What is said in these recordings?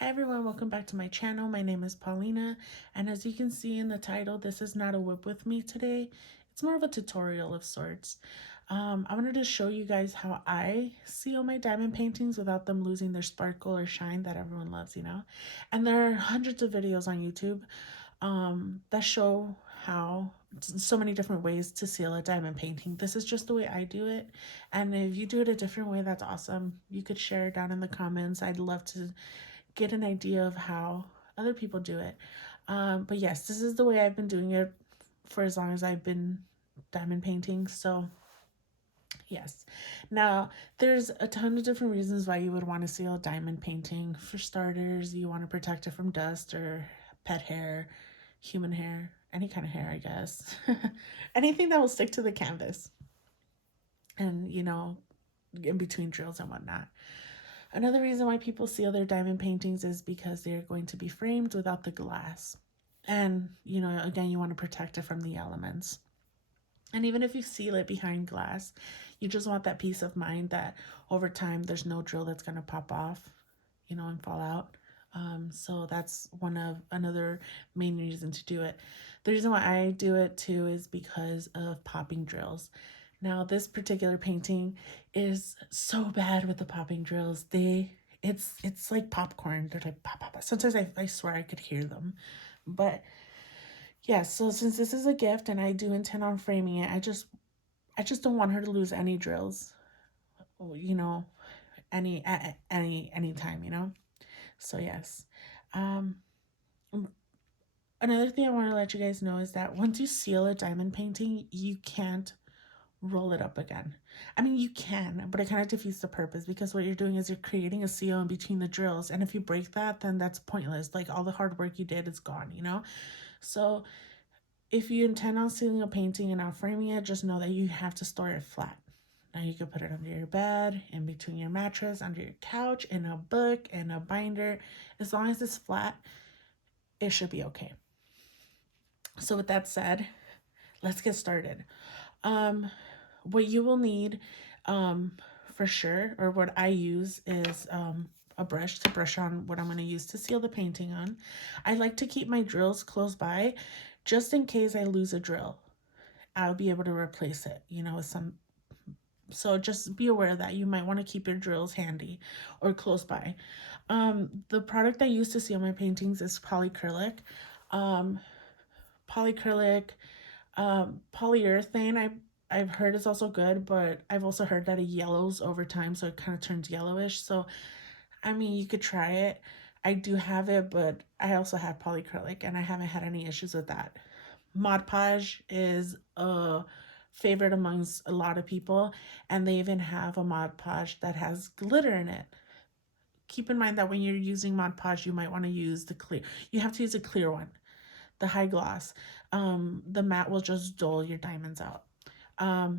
Hi everyone, welcome back to my channel. My name is Paulina, and as you can see in the title, this is not a whip with me today. It's more of a tutorial of sorts. I wanted to show you guys how I seal my diamond paintings without them losing their sparkle or shine that everyone loves, And there are hundreds of videos on YouTube that show how so many different ways to seal a diamond painting. This is just the way I do it, and if you do it a different way, that's awesome. You could share it down in the comments. I'd love to get an idea of how other people do it. But yes, this is the way I've been doing it for as long as I've been diamond painting. So yes. Now, there's a ton of different reasons why you would want to seal a diamond painting. For starters, you want to protect it from dust or pet hair, human hair, any kind of hair, I guess. Anything that will stick to the canvas and, in between drills and whatnot. Another reason why people seal their diamond paintings is because they're going to be framed without the glass. And, again, you want to protect it from the elements. And even if you seal it behind glass, you just want that peace of mind that over time there's no drill that's going to pop off, and fall out. So that's another main reason to do it. The reason why I do it too is because of popping drills. Now this particular painting is so bad with the popping drills. It's like popcorn. They're like pop pop. Sometimes I swear I could hear them, but yeah. So since this is a gift and I do intend on framing it, I just don't want her to lose any drills. You know, any time. So yes. Um, Another thing I want to let you guys know is that once you seal a diamond painting, you can't roll it up again. I mean, you can, but it kind of defeats the purpose because what you're doing is you're creating a seal in between the drills. And if you break that, then that's pointless. Like all the hard work you did is gone. So if you intend on sealing a painting and not framing it, just know that you have to store it flat. Now you can put it under your bed, in between your mattress, under your couch, in a book, in a binder. As long as it's flat, it should be okay. So with that said, let's get started. What you will need, um, for sure, or what I use is a brush to brush on what I'm going to use to seal the painting on. I like to keep my drills close by just in case I lose a drill. I'll be able to replace it, with some. So just be aware that you might want to keep your drills handy or close by. The product I use to seal my paintings is Polycrylic. Um, Polycrylic, polyurethane. I've heard is also good, but I've also heard that it yellows over time, so it kind of turns yellowish. So I mean, you could try it. I do have it, but I also have polycrylic, and I haven't had any issues with that. Mod Podge is a favorite amongst a lot of people, and they even have a Mod Podge that has glitter in it. Keep in mind that when you're using Mod Podge, you might want to use the clear. You have to use a clear one, the high gloss. The matte will just dull your diamonds out.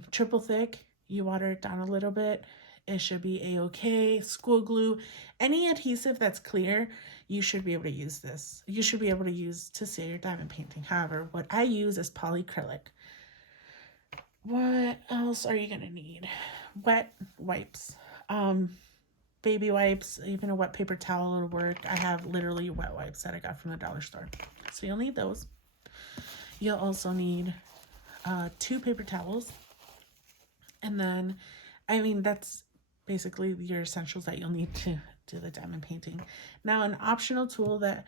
Triple thick, you water it down a little bit. It should be a-okay. School glue, any adhesive that's clear, you should be able to use this. You should be able to use to seal your diamond painting. However, what I use is polycrylic. What else are you gonna need? Wet wipes. Baby wipes, even a wet paper towel will work. I have literally wet wipes that I got from the dollar store. So you'll need those. You'll also need 2 paper towels. And then, I mean, that's basically your essentials that you'll need to do the diamond painting. Now, an optional tool that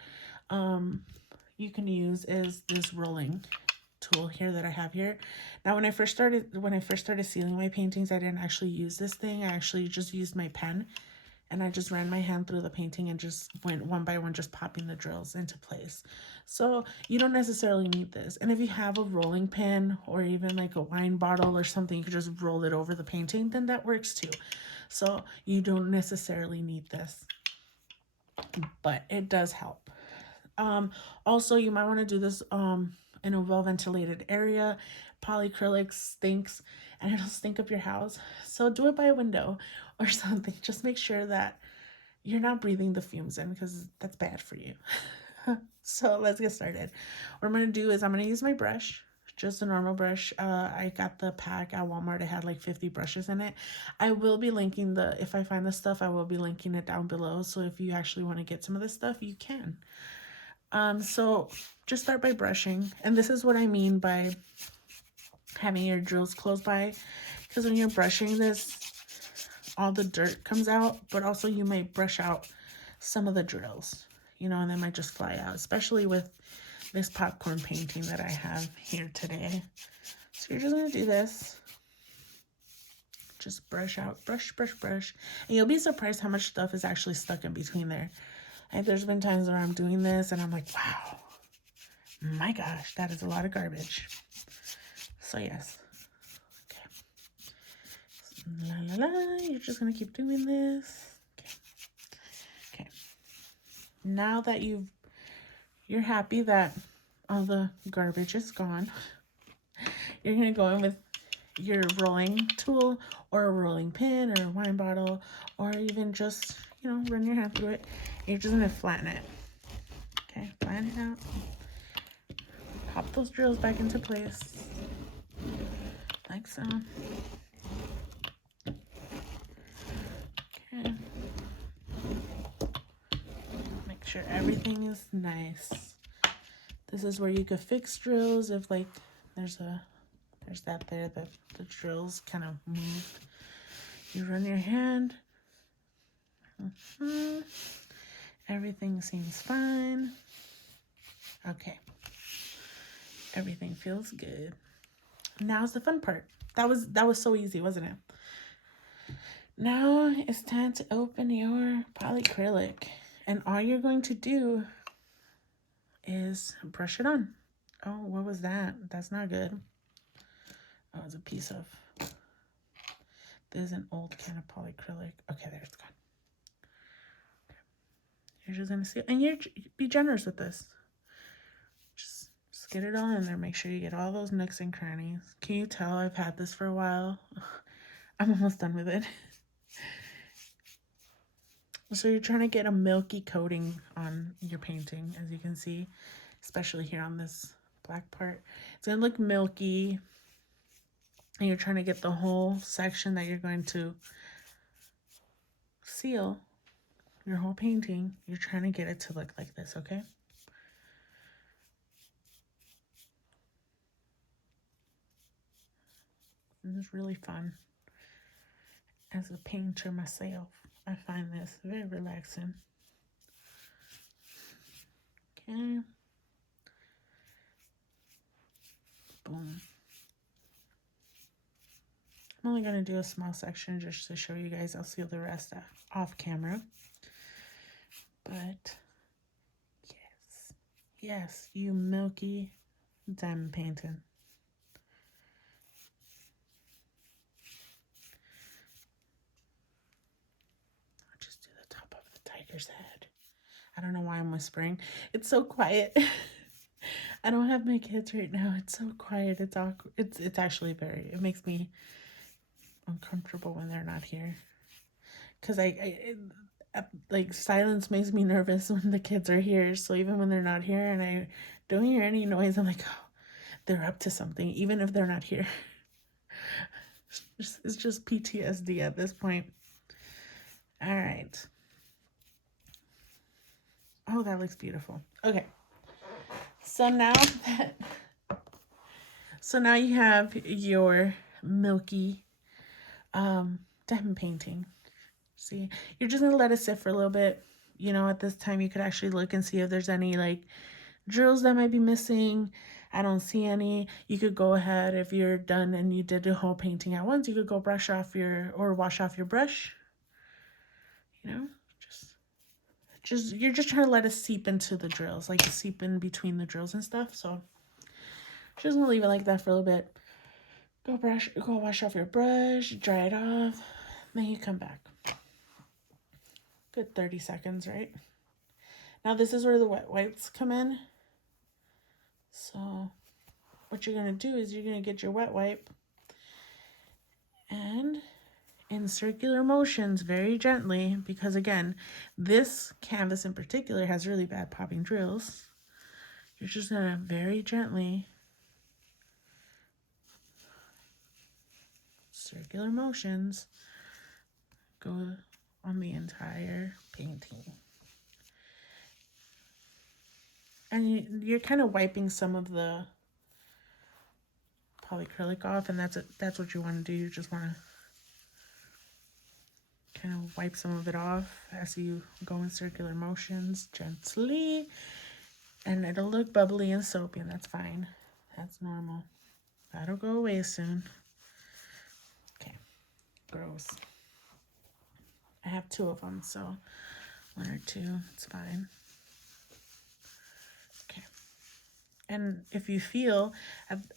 you can use is this rolling tool here that I have here. Now, when I first started sealing my paintings, I didn't actually use this thing. I actually just used my pen, and I just ran my hand through the painting and just went one by one, just popping the drills into place. So you don't necessarily need this. And if you have a rolling pin or even like a wine bottle or something, you could just roll it over the painting, then that works too. So you don't necessarily need this, but it does help. Also, you might want to do this in a well-ventilated area. Polycrylic stinks and it'll stink up your house. So do it by a window or something. Just make sure that you're not breathing the fumes in because that's bad for you. So let's get started. What I'm going to do is I'm going to use my brush just a normal brush. I got the pack at Walmart. It had like 50 brushes in it. I will be linking if I find the stuff, I will be linking it down below. So if you actually want to get some of this stuff, you can. So just start by brushing. And this is what I mean by having your drills close by. Because when you're brushing this, all the dirt comes out, but also you might brush out some of the drills, you know, and they might just fly out, especially with this popcorn painting that I have here today. So you're just going to do this. Just brush out, brush, brush, brush. And you'll be surprised how much stuff is actually stuck in between there. And there's been times where I'm doing this and I'm like, wow, my gosh, that is a lot of garbage. So yes. Okay. La la la, you're just going to keep doing this. Okay. Now that you're happy that all the garbage is gone, you're going to go in with your rolling tool or a rolling pin or a wine bottle, or even just, you know, run your hand through it. You're just going to flatten it. Okay, flatten it out. Pop those drills back into place. Like so. Okay. Make sure everything is nice. This is where you could fix drills if like there's that there that the drills kind of moved. You run your hand. Everything seems fine. Okay. Everything feels good. Now's the fun part. That was so easy, wasn't it? Now it's time to open your polycrylic. And all you're going to do is brush it on. Oh, what was that? That's not good. Oh, it's a piece of... This is an old can of polycrylic. Okay, there it's gone. Okay. You're just going to see it. And be generous with this. Just get it all in there. Make sure you get all those nooks and crannies. Can you tell I've had this for a while? I'm almost done with it. So you're trying to get a milky coating on your painting, as you can see, especially here on this black part. It's going to look milky. And you're trying to get the whole section that you're going to seal, your whole painting, you're trying to get it to look like this, okay? This is really fun. As a painter myself, I find this very relaxing. Okay. Boom. I'm only going to do a small section just to show you guys. I'll seal the rest off camera. But yes, you milky diamond painting. I'll just do the top of the tiger's head. I don't know why I'm whispering. It's so quiet. I don't have my kids right now. It's so quiet. It's awkward. It's actually it makes me uncomfortable when they're not here. Because like silence makes me nervous when the kids are here. So even when they're not here and I don't hear any noise, I'm like, oh, they're up to something, even if they're not here. It's just PTSD at this point. All right. Oh, that looks beautiful. Okay. So now you have your milky diamond painting. See, you're just gonna let it sit for a little bit. You know, at this time you could actually look and see if there's any like drills that might be missing. I don't see any. You could go ahead, if you're done and you did the whole painting at once, you could go wash off your brush. You know, you're just trying to let it seep into the drills, like seep in between the drills and stuff. So just gonna leave it like that for a little bit. Go wash off your brush, dry it off, then you come back. Good 30 seconds, right? Now this is where the wet wipes come in. So what you're going to do is you're going to get your wet wipe and in circular motions, very gently, because again, this canvas in particular has really bad popping drills. You're just going to very gently circular motions go on the entire painting. And you're kind of wiping some of the polycrylic off, and that's what you want to do. You just want to kind of wipe some of it off as you go in circular motions gently, and it'll look bubbly and soapy, and that's fine. That's normal. That'll go away soon. Okay, gross. I have 2 of them, so 1 or 2, it's fine. Okay. And if you feel,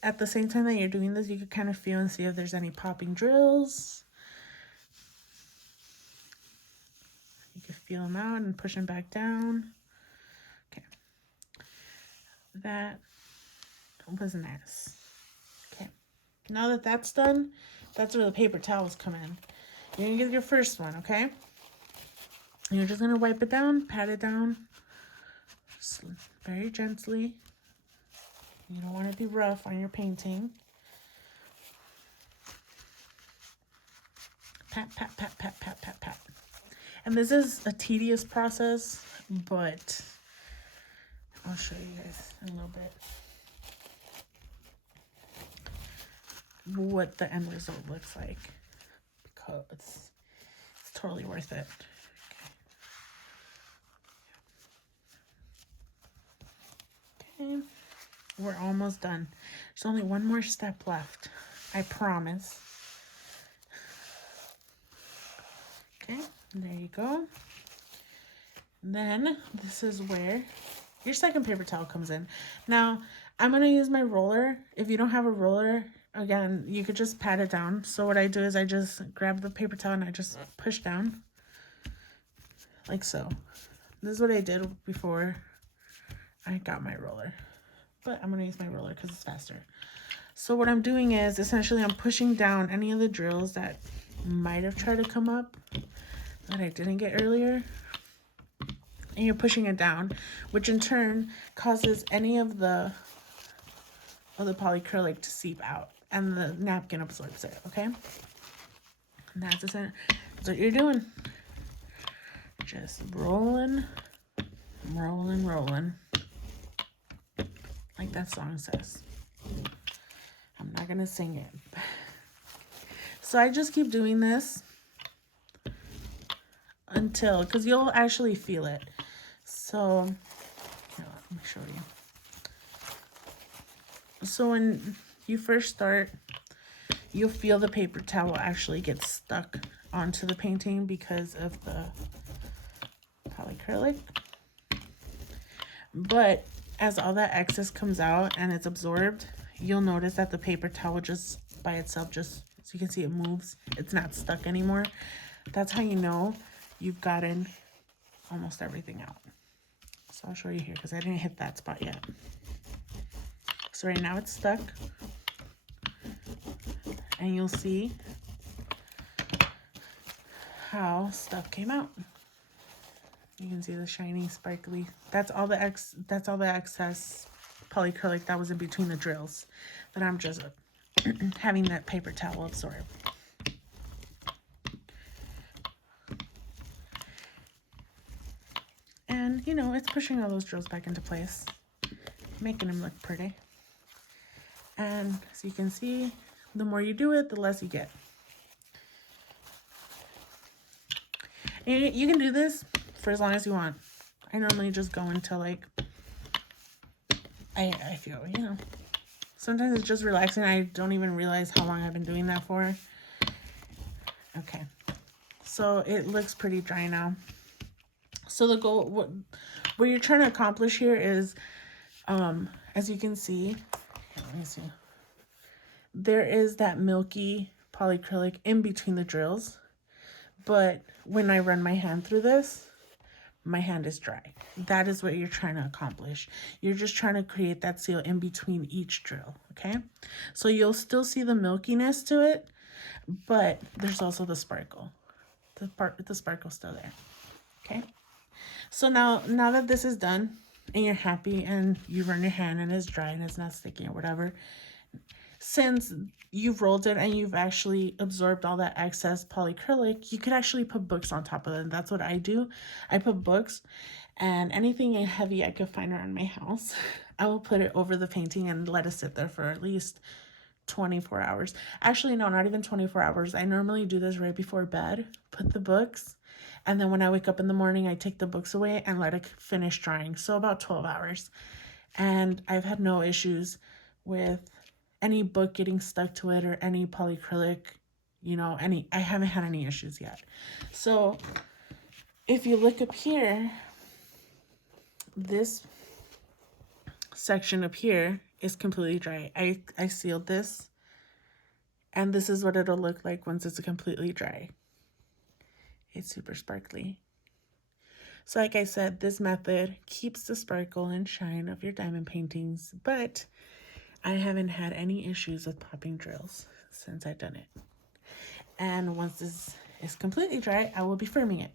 at the same time that you're doing this, you could kind of feel and see if there's any popping drills. You can feel them out and push them back down. Okay. That was nice. Okay. Now that that's done, that's where the paper towels come in. You're going to get your first one, okay? And you're just going to wipe it down, pat it down very gently. You don't want to be rough on your painting. Pat, pat, pat, pat, pat, pat, pat. And this is a tedious process, but I'll show you guys in a little bit what the end result looks like, because it's totally worth it. Okay, we're almost done. There's only one more step left, I promise. Okay, there you go. Then this is where your second paper towel comes in. Now, I'm going to use my roller. If you don't have a roller, again, you could just pat it down. So what I do is I just grab the paper towel and I just push down like so. This is what I did before I got my roller, but I'm going to use my roller because it's faster. So what I'm doing is essentially I'm pushing down any of the drills that might have tried to come up that I didn't get earlier. And you're pushing it down, which in turn causes any of the polycrylic to seep out, and the napkin absorbs it, okay? And that's what you're doing. Just rolling, rolling, rolling. Like that song says. I'm not going to sing it. So I just keep doing this until, because you'll actually feel it. So, here, let me show you. So when you first start, you'll feel the paper towel actually get stuck onto the painting because of the polycrylic. But as all that excess comes out and it's absorbed, you'll notice that the paper towel just by itself, just so you can see it moves. It's not stuck anymore. That's how you know you've gotten almost everything out. So I'll show you here because I didn't hit that spot yet. So right now it's stuck. And you'll see how stuff came out. You can see the shiny, sparkly. That's all the excess polycrylic that was in between the drills that I'm just having that paper towel absorb. And, you know, it's pushing all those drills back into place, making them look pretty. And as you can see, the more you do it, the less you get. And you can do this for as long as you want. I normally just go until, like, I feel, you know, sometimes it's just relaxing. I don't even realize how long I've been doing that for. Okay. So it looks pretty dry now. So the goal, what you're trying to accomplish here is, as you can see, here, let me see. There is that milky polycrylic in between the drills, but when I run my hand through this, my hand is dry. That is what you're trying to accomplish. You're just trying to create that seal in between each drill, okay? So you'll still see the milkiness to it, but there's also the sparkle. The sparkle's still there, okay? So now that this is done and you're happy and you run your hand and it's dry and it's not sticky or whatever, since you've rolled it and you've actually absorbed all that excess polycrylic, you could actually put books on top of it. That's what I do. I put books and anything heavy I could find around my house. I will put it over the painting and let it sit there for at least 24 hours. Actually, no, not even 24 hours. I normally do this right before bed, put the books, and then when I wake up in the morning, I take the books away and let it finish drying. So about 12 hours. And I've had no issues with any book getting stuck to it or any polycrylic, I haven't had any issues yet. So if you look up here, this section up here is completely dry. I sealed this, and this is what it'll look like once it's completely dry. It's super sparkly. So like I said, this method keeps the sparkle and shine of your diamond paintings, but I haven't had any issues with popping drills since I've done it. And once this is completely dry, I will be firming it.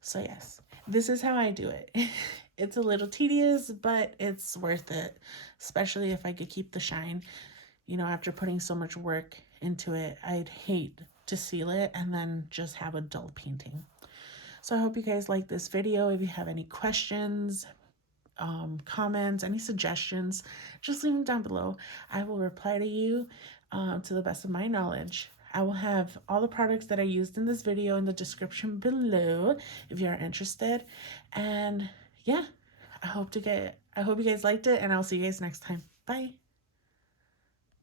So yes, this is how I do it. It's a little tedious, but it's worth it, especially if I could keep the shine. After putting so much work into it, I'd hate to seal it and then just have a dull painting. So I hope you guys like this video. If you have any questions, comments, any suggestions, just leave them down below. I will reply to you to the best of my knowledge. I will have all the products that I used in this video in the description below if you are interested. And yeah, I hope you guys liked it, and I'll see you guys next time. Bye.